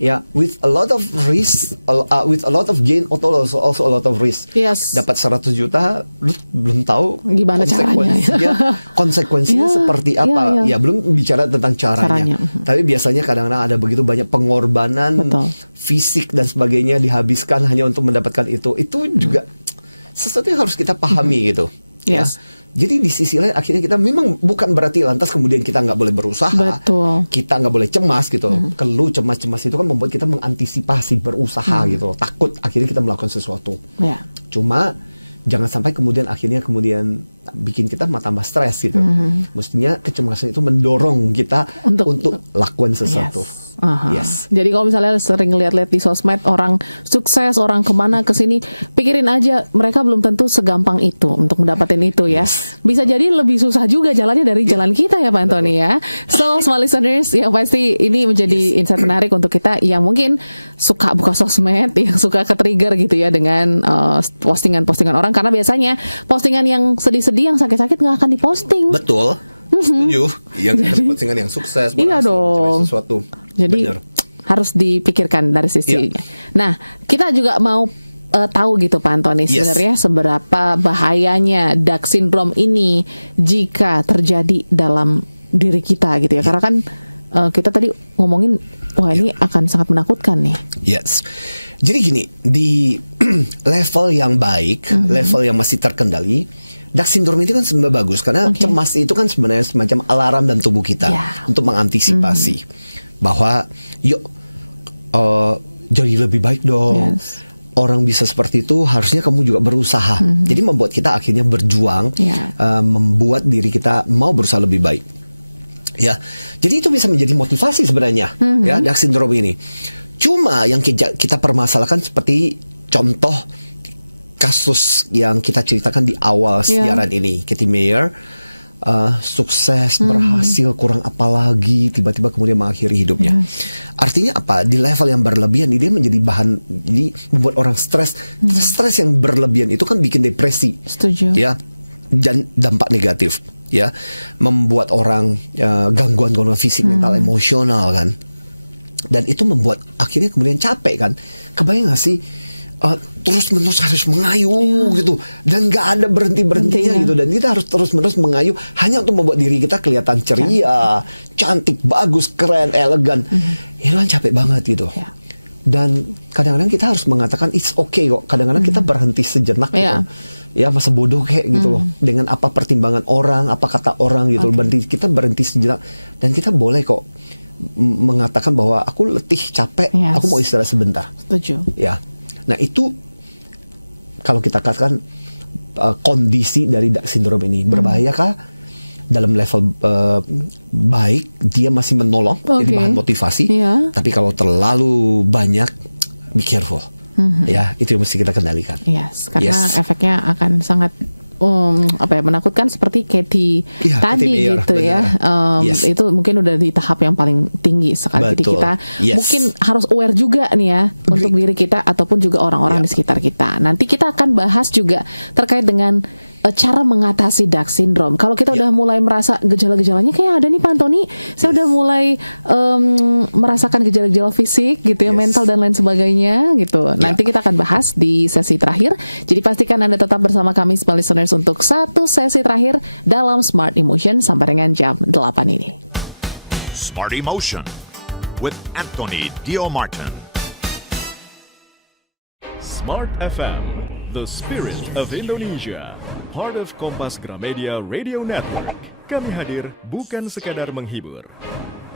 Ya, with a lot of risk, with a lot of gain, also a lot of risk. Dapat 100 juta, lu belum tahu gimana konsekuensinya seperti apa. Ya, belum bicara tentang caranya. Tapi biasanya kadang-kadang ada begitu banyak pengorbanan fisik dan sebagainya dihabiskan hanya untuk mendapatkan itu. Itu juga sesuatu yang harus kita pahami gitu. Ya. Jadi di sisi lain akhirnya kita memang bukan berarti lantas kemudian kita nggak boleh berusaha, kita nggak boleh cemas gitu. Keluh cemas-cemas itu kan membuat kita mengantisipasi berusaha gitu, takut akhirnya kita melakukan sesuatu. Cuma jangan sampai kemudian bikin kita tambah stres gitu. Mestinya kecemasan itu mendorong kita untuk lakukan sesuatu. Jadi kalau misalnya sering lihat-lihat di sosmed orang sukses, orang kemana kesini, pikirin aja mereka belum tentu segampang itu untuk mendapatkan itu ya. Bisa jadi lebih susah juga jalannya dari jalan kita ya Pak Antoni ya. So small listeners, yang pasti ini menjadi insight menarik untuk kita yang mungkin suka buka sosmed, yang suka ke-trigger gitu ya dengan postingan-postingan orang, karena biasanya postingan yang sedih-sedih, yang sakit-sakit nggak akan diposting. Betul. Setuju. Yang postingan yang sukses, iya dong. Sesuatu. Jadi harus dipikirkan dari sisinya. Nah, kita juga mau tahu gitu Pak Antoni, sebenarnya seberapa bahayanya dark syndrome ini jika terjadi dalam diri kita gitu ya. Karena kan kita tadi ngomongin wah ini akan sangat menakutkan nih. Jadi gini, di level yang baik, level yang masih terkendali, dark syndrome itu kan sebenarnya bagus karena cemas itu kan sebenarnya semacam alarm dan tubuh kita untuk mengantisipasi bahwa yuk jadi lebih baik dong. orang bisa seperti itu, harusnya kamu juga berusaha. Jadi membuat kita akhirnya berjuang, membuat diri kita mau berusaha lebih baik. Ya, jadi itu bisa menjadi motivasi sebenarnya, ya, Dark Syndrome ini. Cuma yang kita permasalahkan seperti contoh kasus yang kita ceritakan di awal siaran ini, Katie Meyer, sukses, berhasil, kurang apa lagi, tiba-tiba kemudian mengakhiri hidupnya. Artinya apa? Di level yang berlebihan, dia menjadi bahan, jadi membuat orang stres. Stres yang berlebihan itu kan bikin depresi. Setuju. Ya, dan dampak negatif. Ya, membuat orang gangguan fisik, mental, emosional kan. Dan itu membuat akhirnya kemudian capek kan. Kebayang gak sih? Terus-menerus harus mengayuh gitu, dan gak ada berhenti-berhentinya gitu, dan kita harus terus-menerus mengayuh hanya untuk membuat diri kita kelihatan ceria, cantik, bagus, keren, elegan. Itu kan capek banget gitu. Dan kadang-kadang kita harus mengatakan it's okay kok. Kadang-kadang kita berhenti sejenak gitu. Ya, masa bodoh kayak gitu loh, dengan apa pertimbangan orang, apa kata orang gitu. Kita berhenti sejenak, dan kita boleh kok mengatakan bahwa aku letih, capek, aku mau istirahat sebentar. Setuju. Ya. Nah, itu kalau kita katakan kondisi dari Dark Syndrome ini, berbahayakah? Dalam level baik, dia masih menolong, jadi bahan motivasi. Tapi kalau terlalu banyak, be careful. Ya, itu yang mesti kita kendalikan. Karena efeknya akan sangat menakutkan seperti Katie tadi Meyer, gitu ya. Itu mungkin udah di tahap yang paling tinggi sekali. Jadi kita mungkin harus aware juga nih ya, untuk diri kita ataupun juga orang-orang di sekitar kita. Nanti kita akan bahas juga terkait dengan cara mengatasi Dark Syndrome. Kalau kita udah mulai merasa gejala-gejalanya kayak ada nih Pak Antoni, saya udah mulai merasakan gejala-gejala fisik gitu ya, mental dan lain sebagainya gitu. Nanti kita akan bahas di sesi terakhir. Jadi pastikan Anda tetap bersama kami Smart Listeners untuk satu sesi terakhir dalam Smart Emotion sampai dengan jam 8 ini. Smart Emotion with Anthony Dio Martin. Smart FM, the spirit of Indonesia, part of Kompas Gramedia Radio Network. Kami hadir bukan sekadar menghibur.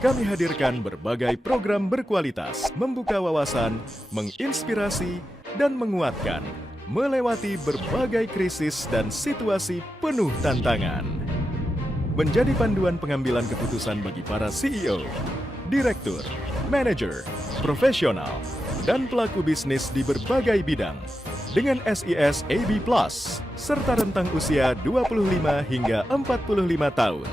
Kami hadirkan berbagai program berkualitas, membuka wawasan, menginspirasi, dan menguatkan, melewati berbagai krisis dan situasi penuh tantangan. Menjadi panduan pengambilan keputusan bagi para CEO, direktur, manajer, profesional, dan pelaku bisnis di berbagai bidang dengan SIS AB+, serta rentang usia 25 hingga 45 tahun.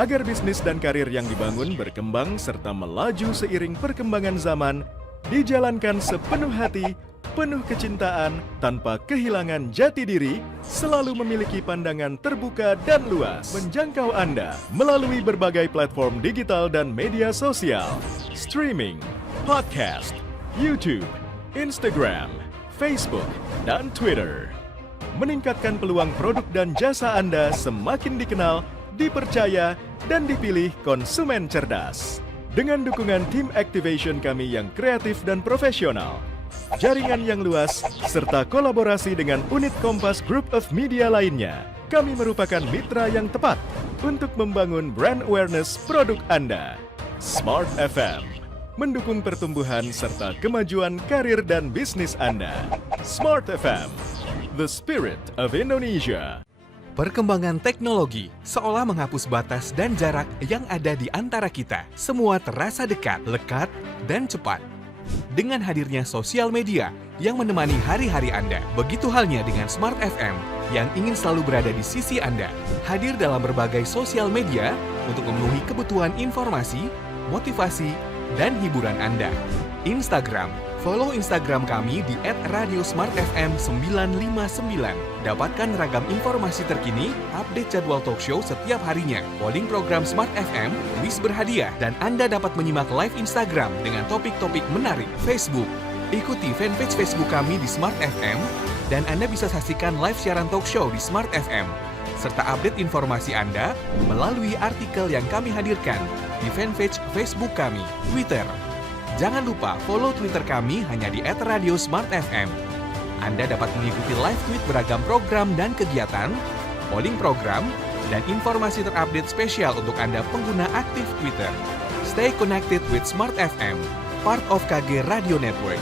Agar bisnis dan karir yang dibangun berkembang serta melaju seiring perkembangan zaman, dijalankan sepenuh hati, penuh kecintaan, tanpa kehilangan jati diri, selalu memiliki pandangan terbuka dan luas, menjangkau Anda melalui berbagai platform digital dan media sosial, streaming, podcast, YouTube, Instagram, Facebook, dan Twitter. Meningkatkan peluang produk dan jasa Anda semakin dikenal, dipercaya, dan dipilih konsumen cerdas. Dengan dukungan tim activation kami yang kreatif dan profesional, jaringan yang luas, serta kolaborasi dengan unit Kompas Group of Media lainnya, kami merupakan mitra yang tepat untuk membangun brand awareness produk Anda. Smart FM mendukung pertumbuhan serta kemajuan karir dan bisnis Anda. Smart FM, the spirit of Indonesia. Perkembangan teknologi seolah menghapus batas dan jarak yang ada di antara kita. Semua terasa dekat, lekat, dan cepat. Dengan hadirnya sosial media yang menemani hari-hari Anda, begitu halnya dengan Smart FM yang ingin selalu berada di sisi Anda. Hadir dalam berbagai sosial media untuk memenuhi kebutuhan informasi, motivasi, dan hiburan Anda. Instagram, follow Instagram kami di @radiosmartfm959. Dapatkan ragam informasi terkini, update jadwal talk show setiap harinya, polling program Smart FM, kuis berhadiah, dan Anda dapat menyimak live Instagram dengan topik-topik menarik. Facebook, ikuti fanpage Facebook kami di Smart FM, dan Anda bisa saksikan live siaran talk show di Smart FM, serta update informasi Anda melalui artikel yang kami hadirkan di fanpage Facebook kami. Twitter, jangan lupa follow Twitter kami hanya di @radiosmartfm. Anda dapat mengikuti live tweet beragam program dan kegiatan, polling program, dan informasi terupdate spesial untuk Anda pengguna aktif Twitter. Stay connected with Smart FM, part of KG Radio Network.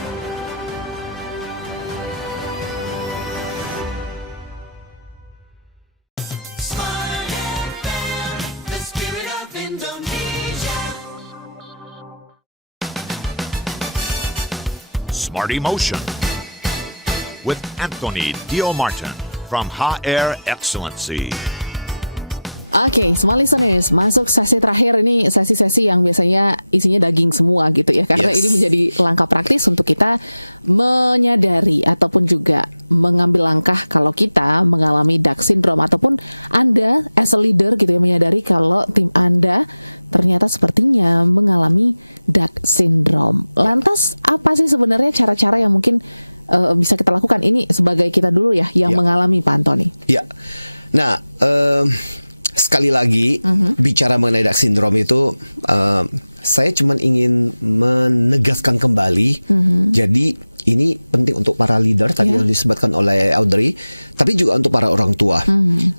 Smarty Motion with Anthony Dio Martin from HR Excellency. Oke, semua listeners, masuk sesi terakhir. Ini sesi-sesi yang biasanya isinya daging semua gitu ya. Karena ini menjadi langkah praktis untuk kita menyadari ataupun juga mengambil langkah kalau kita mengalami Dark Syndrome. Ataupun Anda as a leader gitu ya, menyadari kalau tim Anda ternyata sepertinya mengalami Dark Syndrome. Lantas apa sih sebenarnya cara-cara yang mungkin bisa kita lakukan? Ini sebagai kita dulu ya yang mengalami, Pak Anthony. Ya, nah sekali lagi bicara mengenai Dark Syndrome itu, saya cuma ingin menegaskan kembali. Jadi ini penting untuk para leader tadi yang disebutkan oleh Audrey, tapi juga untuk para orang tua.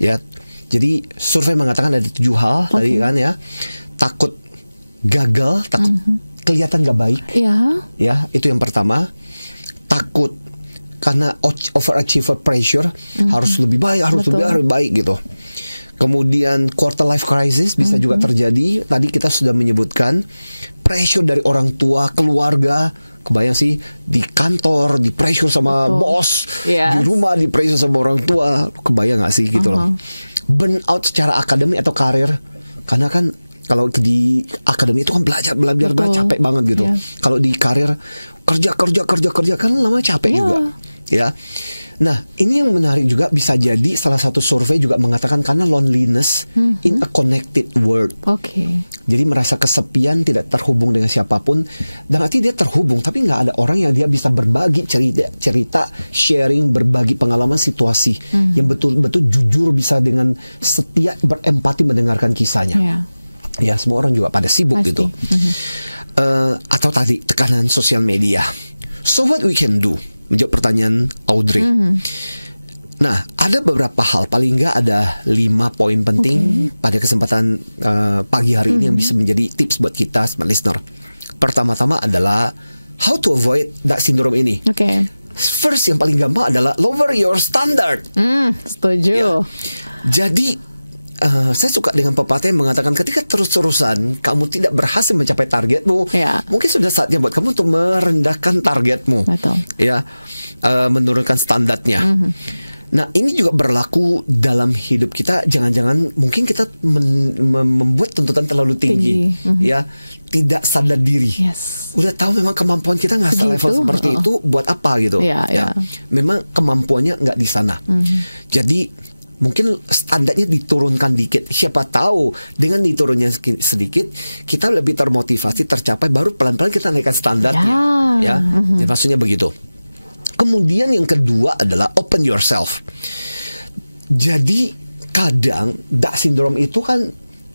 Ya, jadi survei mengatakan ada 7 hal tadi kan ya. Takut gagal, takut kelihatan gak baik. Ya, itu yang pertama. Takut karena overachiever pressure, harus lebih baik, harus lebih baik gitu. Kemudian quarter life crisis bisa juga terjadi. Tadi kita sudah menyebutkan pressure dari orang tua, keluarga. Kebayang sih di kantor di pressure sama bos, di rumah di pressure sama orang tua. Kebayang gak sih gitu loh. Burnout secara akademik atau karir. Karena kan kalau di akademik itu kan belajar capek banget gitu. Kalau di karir kerja kan lama capek juga. Ya. Nah, ini yang menarik juga, bisa jadi salah satu survei juga mengatakan karena loneliness in a connected world. Jadi merasa kesepian, tidak terhubung dengan siapapun. Dan arti dia terhubung, tapi nggak ada orang yang dia bisa berbagi cerita, sharing, berbagi pengalaman situasi yang betul-betul jujur, bisa dengan setia berempati mendengarkan kisahnya. Ya, semua orang juga pada sibuk gitu. Atau tadi tekanan sosial media. So what we can do? Menjawab pertanyaan Audrey. Nah, ada beberapa hal, paling nggak ada 5 poin penting pada kesempatan pagi hari ini yang bisa menjadi tips buat kita, smart listener. Pertama-tama adalah how to avoid Dark Syndrome ini. First, yang paling gampang adalah lower your standard. Setuju. Ya. Jadi saya suka dengan pepatah yang mengatakan ketika terus-terusan kamu tidak berhasil mencapai targetmu, mungkin sudah saatnya buat kamu untuk merendahkan targetmu. Ya, menurunkan standarnya. Nah, ini juga berlaku dalam hidup kita. Jangan-jangan mungkin kita membuat tuntutan terlalu tinggi. Ya, tidak sadar diri. Udah tahu memang kemampuan kita nggak selevel seperti itu, buat apa gitu. Ya, memang kemampuannya nggak di sana. Jadi mungkin standarnya diturunkan dikit. Siapa tahu dengan diturunnya sedikit, kita lebih termotivasi, tercapai, baru pelan-pelan kita naikkan standarnya. Ya, maksudnya begitu. Kemudian yang kedua adalah open yourself. Jadi kadang Dark Syndrome itu kan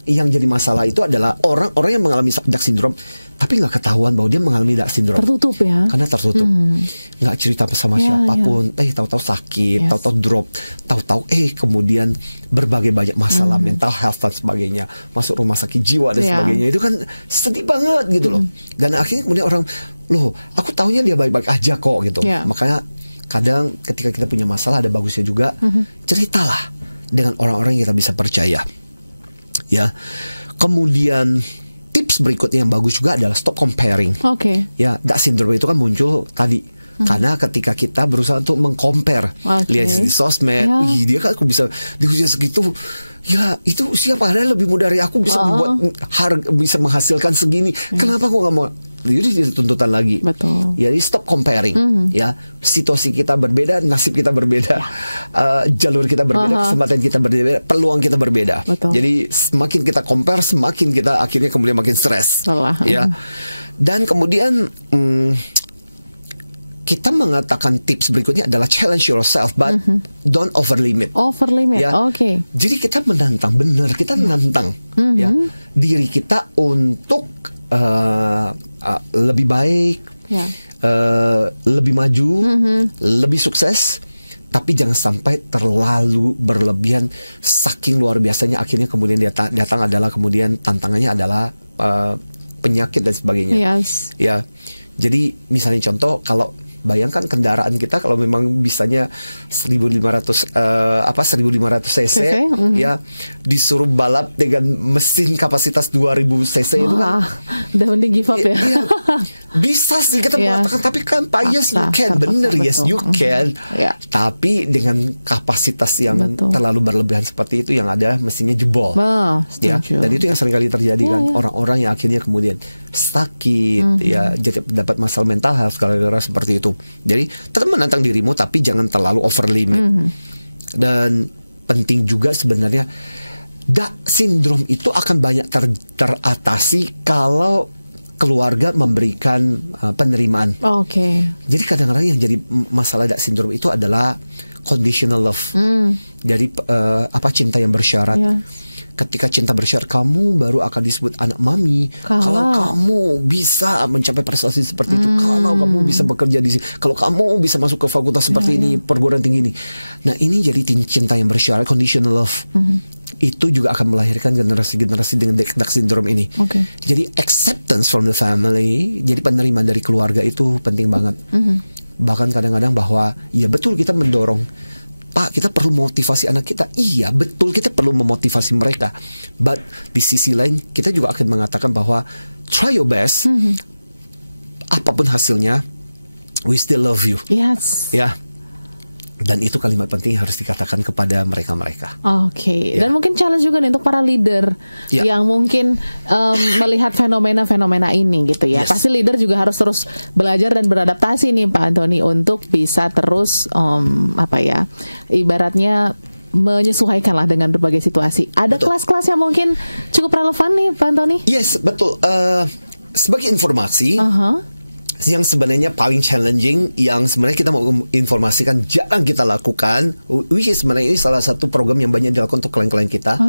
yang jadi masalah itu adalah orang-orang yang mengalami Dark Syndrome tapi nggak ketahuan bahwa dia mengalami Dark Syndrome. Tertutup ya. Karena tertutup. Nggak cerita sama siapapun. Tahu-tahu sakit, tahu-tahu drop, tahu-tahu kemudian berbagai banyak masalah mental health dan sebagainya, masuk rumah sakit jiwa dan sebagainya. Itu kan sedih banget gitu loh. Dan akhirnya kemudian orang, loh, aku taunya dia baik-baik aja kok gitu. Makanya kadang ketika kita punya masalah ada bagusnya juga, ceritalah dengan orang-orang yang kita bisa percaya. Ya. Kemudian tips berikutnya yang bagus juga adalah stop comparing. Ya, Dark Syndrome itu kan muncul tadi karena ketika kita berusaha untuk mengcompare, lihat di sosmed, dia kan aku bisa di usia segitu, ya itu usia padahal lebih muda dari aku, bisa membuat bisa menghasilkan segini. Kenapa aku nggak mau? Jadi tuntutan lagi. Jadi stop comparing. Ya, situasi kita berbeda, nasib kita berbeda, jalur kita berbeda, kesempatan kita berbeda, peluang kita berbeda. Jadi semakin kita compare, semakin kita akhirnya kemudian makin stres. Ya, dan kemudian kita mengatakan tips berikutnya adalah challenge yourself, but don't overlimit. Ya. Jadi kita menantang, benar, kita menantang ya diri kita untuk lebih baik, lebih maju, lebih sukses. Tapi jangan sampai terlalu berlebihan, saking luar biasanya akhirnya kemudian datang adalah kemudian tantangannya adalah penyakit dan sebagainya. Ya, jadi misalnya contoh, kalau Bayangkan kendaraan kita kalau memang bisanya 1500 cc ya, disuruh balap dengan mesin kapasitas 2000 cc itu kan udah mending give up ya. Bisa sih kita mengatakan, tapi kan Pak, yes you can, bener, yes you can. Tapi dengan kapasitas yang terlalu berlebihan seperti itu, yang ada mesinnya jebol. Ya, dan itu yang seringkali terjadi kan, orang-orang yang akhirnya kemudian sakit, ya, jadi dapat masalah mental health gara-gara seperti itu. Jadi tetap menantang dirimu, tapi jangan terlalu over limit. Dan penting juga sebenarnya, DAC syndrome itu akan banyak teratasi kalau keluarga memberikan penerimaan. Jadi kadang-kadang yang jadi masalah DAC syndrome itu adalah conditional love. Jadi cinta yang bersyarat. Ketika cinta bersyarat, kamu baru akan disebut anak mami kalau kamu bisa mencapai prestasi seperti itu, kalau kamu bisa bekerja di sini, kalau kamu bisa masuk ke fakultas seperti ini, perguruan tinggi ini. Nah, ini jadi cinta yang bersyarat, conditional love. Itu juga akan melahirkan generasi-generasi dengan DAC syndrome ini. Jadi acceptance from the family, jadi penerimaan dari keluarga itu penting banget. Bahkan kadang-kadang bahwa ya betul kita mendorong, Pak, kita perlu motivasi anak kita. Iya, betul, kita perlu memotivasi mereka. But di sisi lain, kita juga akan mengatakan bahwa try your best. Apapun hasilnya, we still love you. Yes. Ya. Dan itu kalimat penting yang harus dikatakan kepada mereka-mereka. Dan mungkin challenge juga nih untuk para leader yang mungkin melihat fenomena-fenomena ini gitu ya. Pasti leader juga harus terus belajar dan beradaptasi nih Pak Antoni, untuk bisa terus ibaratnya menyesuaikan lah dengan berbagai situasi. Ada kelas-kelas yang mungkin cukup relevan nih Pak Antoni? Yes, betul. Sebagai informasi, yang sebenarnya paling challenging, yang sebenarnya kita mau informasikan jarang kita lakukan, which is sebenarnya ini salah satu program yang banyak dilakukan untuk klien-klien kita.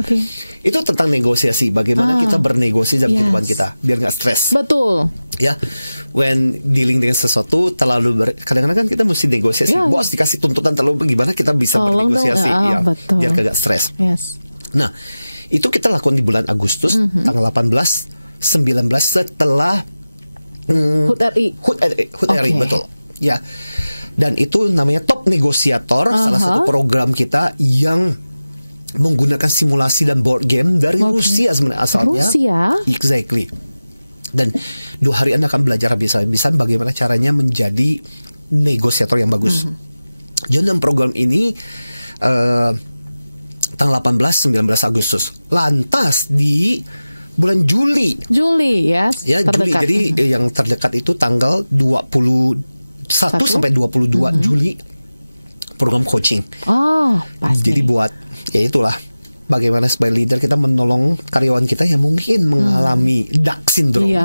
Itu tentang negosiasi, bagaimana kita bernegosiasi dalam kehidupan kita biar nggak stres. Betul. Ya, when dealing dengan sesuatu terlalu kadang-kadang kan kita mesti negosiasi. Bos dikasih tuntutan terlalu, gimana kita bisa bernegosiasi biar kagak stres. Nah, itu kita lakukan di bulan Agustus tanggal 18, 19 setelah HUT RI, betul. Ya. Dan itu namanya Top Negosiator, salah satu program kita yang menggunakan simulasi dan board game dari Rusia sebenarnya asalnya. Exactly. Dan 2 hari Anda akan belajar habis-habisan bagaimana caranya menjadi negosiator yang bagus. Jadi dalam program ini tanggal 18-19 Agustus. Lantas di bulan Juli ya, Juli. Jadi yang terdekat itu tanggal 21 sampai 22 Juli, program coaching. Jadi buat ya itulah, bagaimana sebagai leader kita menolong karyawan kita yang mungkin mengalami DAC syndrome.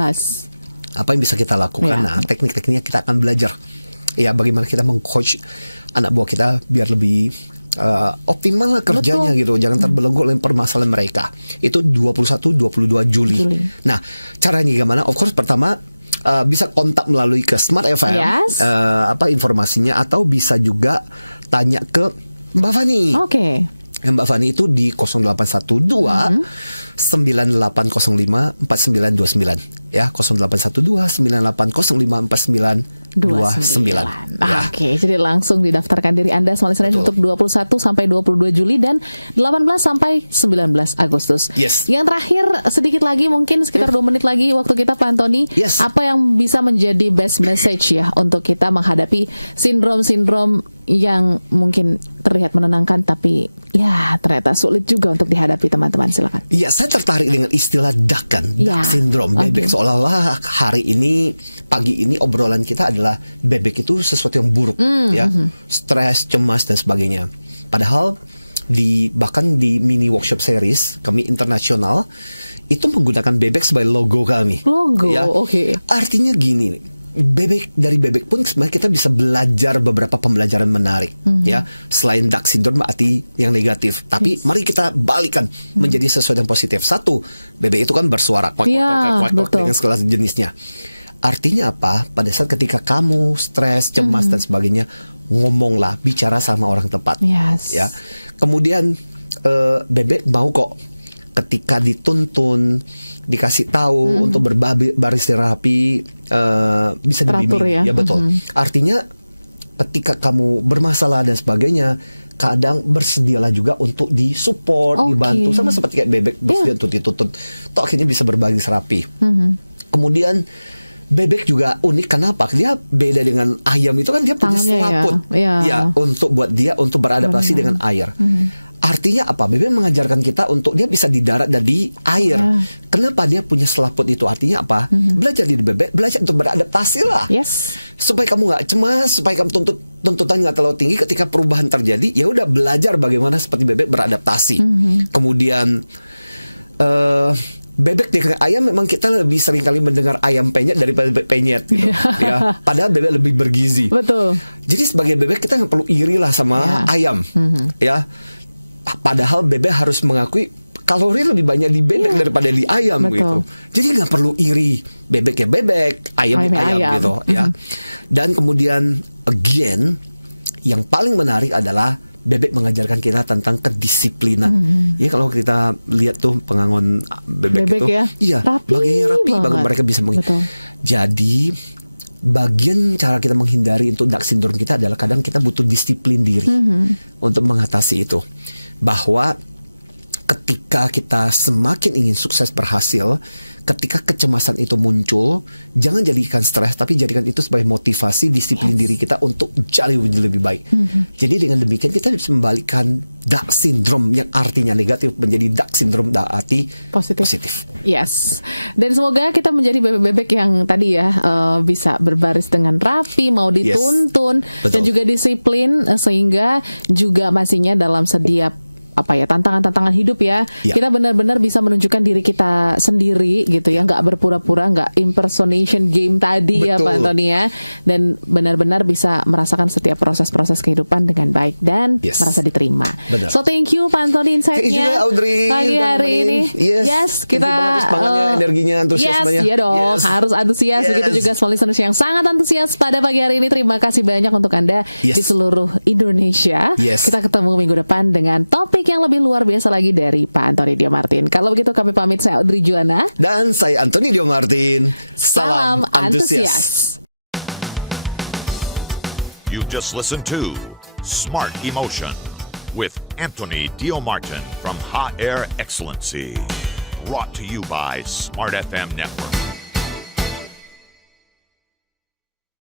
Apa yang bisa kita lakukan? Nah, teknik-tekniknya kita akan belajar. Ya, bagaimana kita meng-coach anak buah kita biar lebih optimal lah kerjanya. Gitu, jangan terbelenggu oleh permasalahan mereka. Itu 21-22 Juli. Nah, caranya gimana? Of course, pertama bisa kontak melalui ke Smart FM, informasinya, atau bisa juga tanya ke Mbak Fani. Mbak Fani itu di 0812 9805 4929 ya, 0812 9805 4929. Jadi langsung didaftarkan diri Anda Smart Listeners untuk 21 sampai 22 Juli dan 18 sampai 19 Agustus. Yang terakhir, sedikit lagi mungkin sekitar 2 menit lagi waktu kita Pak Antoni. Apa yang bisa menjadi best message ya untuk kita menghadapi sindrom-sindrom yang mungkin terlihat menenangkan tapi ya ternyata sulit juga untuk dihadapi, teman-teman? Silakan. Ya, saya tertarik dengan istilah DAC syndrome. Bebek seolah-olah hari ini, pagi ini obrolan kita adalah bebek itu sesuatu yang buruk, ya, stres, cemas dan sebagainya. Padahal bahkan di mini workshop series kami internasional itu menggunakan bebek sebagai logo kami. Ya. Artinya gini. Dari bebek pun sebenarnya kita bisa belajar beberapa pembelajaran menarik, ya, selain DAC syndrome berarti yang negatif, tapi mari kita balikan menjadi sesuatu yang positif. Satu, bebek itu kan bersuara dengan segala jenisnya. Artinya apa? Pada saat ketika kamu stres, cemas dan sebagainya, ngomonglah, bicara sama orang tepat. Ya. Kemudian bebek mau kok ketika dituntun, dikasih tahu untuk berbaris terapi, bisa dibimbing. Ya betul. Artinya ketika kamu bermasalah dan sebagainya, kadang bersedialah juga untuk disupport, dibantu, sama seperti kayak bebek bersedia untuk dituntut, toh akhirnya bisa berbagi serapi. Kemudian bebek juga unik, kenapa? Dia beda dengan ayam itu kan dia punya Tangannya selaput, ya untuk buat dia untuk beradaptasi dengan air. Artinya apa? Bebek mengajarkan kita untuk dia bisa di darat dan di air. Kenapa dia punya selaput itu? Artinya apa? Belajar di bebek, belajar untuk beradaptasi lah. Yes. Supaya kamu nggak cemas, supaya kamu tuntutan nggak terlalu tinggi ketika perubahan terjadi. Ya udah belajar bagaimana seperti bebek beradaptasi. Kemudian bebek dengan ayam memang kita lebih sering kali mendengar ayam penyet daripada bebek penyet gitu. Ya, padahal bebek lebih bergizi. Betul. Jadi sebagai bebek kita nggak perlu iri lah sama ayam. Ya. Padahal bebek harus mengakui kalori lebih banyak di bebek daripada di ayam gitu. Jadi nggak perlu iri, bebek ya bebek, ayam ya ayam gitu ya. Dan kemudian again yang paling menarik adalah bebek mengajarkan kita tentang kedisiplinan. Ya kalau kita lihat tuh pengangon bebek itu, ya? Iya, bagiannya rapi banget mereka bisa Jadi bagian cara kita menghindari untuk dark syndrome kita adalah kadang kita butuh disiplin diri untuk mengatasi itu. Bahwa ketika kita semakin ingin sukses berhasil, ketika kecemasan itu muncul, jangan jadikan stres, tapi jadikan itu sebagai motivasi, disiplin diri kita untuk jauh lebih baik. Jadi dengan demikian kita bisa membalikkan dark syndrome yang artinya negatif menjadi dark syndrome yang arti positif. Yes. Dan semoga kita menjadi bebek-bebek yang tadi ya bisa berbaris dengan rapi, mau dituntun dan juga disiplin, sehingga juga pastinya dalam setiap tantangan-tantangan hidup ya. Kita benar-benar bisa menunjukkan diri kita sendiri gitu ya, nggak berpura-pura, nggak impersonation game tadi ya Pak Antoni ya, dan benar-benar bisa merasakan setiap proses-proses kehidupan dengan baik dan merasa diterima. So thank you Pak Antoni insight-nya pagi hari ini. Yes, kita semangatnya, energinya, antusiasmenya. Yes, ya dong, harus antusias. Begitu juga small listeners yang sangat antusias pada pagi hari ini. Terima kasih banyak untuk Anda di seluruh Indonesia. Kita ketemu minggu depan dengan topik yang lebih luar biasa lagi dari Pak Antoni Dio Martin. Kalau begitu kami pamit, saya Audrey Juana dan saya Antoni Dio Martin. Salam antusias. You just listened to Smart Emotion with Anthony Dio Martin from Hot Air Excellency. Brought to you by Smart FM Network.